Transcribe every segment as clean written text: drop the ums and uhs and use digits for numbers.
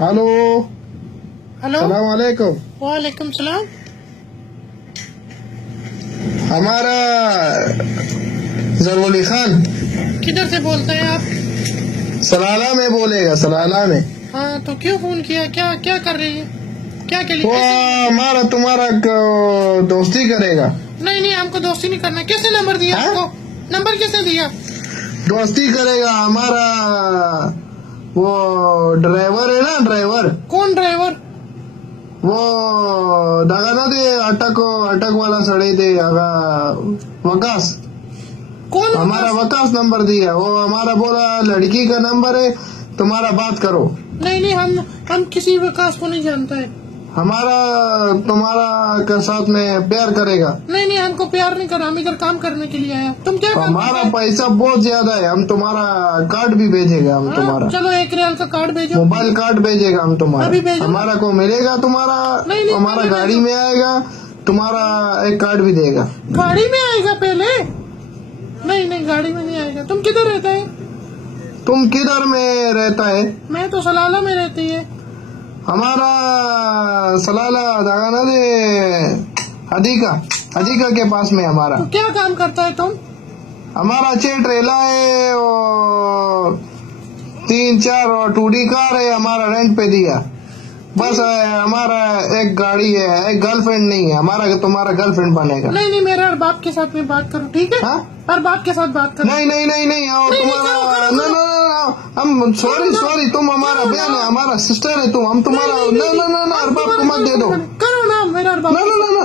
Hello hello सलाम वालेकुम। वालेकुम सलाम। हमारा जरवली खान किधर से बोलते हैं आप? सलाला में बोलेगा, सलाला में। हाँ तो क्यों फोन किया? क्या क्या कर रही है? क्या के लिए? वो हमारा तुम्हारा दोस्ती करेगा। नहीं नहीं, हमको दोस्ती नहीं करना। कैसे नंबर दिया हाँ? आपको? नंबर कैसे दिया? दोस्ती करेगा हमारा वो ड्राइवर है ना, ड्राइवर। कौन ड्राइवर? वो दागा ना दे अटक वाला सड़े थे वकास। कौन? हमारा वकास नंबर दिया, वो हमारा बोला लड़की का नंबर है, तुम्हारा बात करो। नहीं नहीं, हम किसी विकास को नहीं जानता है। हमारा तुम्हारा के साथ में प्यार करेगा। नहीं नहीं, हमको प्यार नहीं करना, हम इधर काम करने के लिए आया। तुम क्या काम हमारा करते हो? पैसा बहुत ज्यादा है, हम तुम्हारा कार्ड भी भेजेगा। हम हाँ, तुम्हारा चलो 1 रियाल का कार्ड भेजो। मोबाइल कार्ड भेजेगा हम तुम्हारा। अभी भेजो। हमारा को मिलेगा तुम्हारा। नहीं, नहीं, हमारा पहले गाड़ी भेजो। में आएगा, तुम्हारा एक कार्ड भी देगा। गाड़ी में आएगा पहले? नहीं नहीं, गाड़ी में नहीं आएगा। तुम किधर रहता है? तुम किधर में रहता है? मैं तो सलाला में रहती है। हमारा सलाला दागाना दे हदीका के पास में हमारा। तो क्या काम करता है तुम? हमारा अच्छे ट्रेला है और 3-4 और 2D कार है, हमारा रेंट पे दिया। बस हमारा एक गाड़ी है, एक गर्लफ्रेंड नहीं है हमारा। तुम्हारा गर्लफ्रेंड बनेगा। नहीं नहीं, मेरे बाप के साथ में बात करो, ठीक है? हाँ? और बाप के साथ बात करो। नहीं नहीं नहीं नहीं, और नहीं, तुम्हारा करो, करो, हम सॉरी तुम हमारा बहन है, हमारा सिस्टर है तुम। हम तुम्हारा ना अरबाब को मत दे दो। करो ना मेरा अरबाब। ना।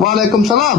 वालेकुम सलाम।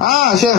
हाँ शेख,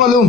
मालूम।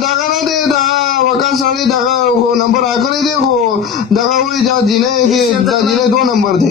दागा ना दे दा वका साड़ी दागा को नंबर आकर ही देखो दागा हुई जा जिने के जिने 2 नंबर थे।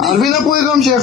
अरबी ना कोई कम शेख।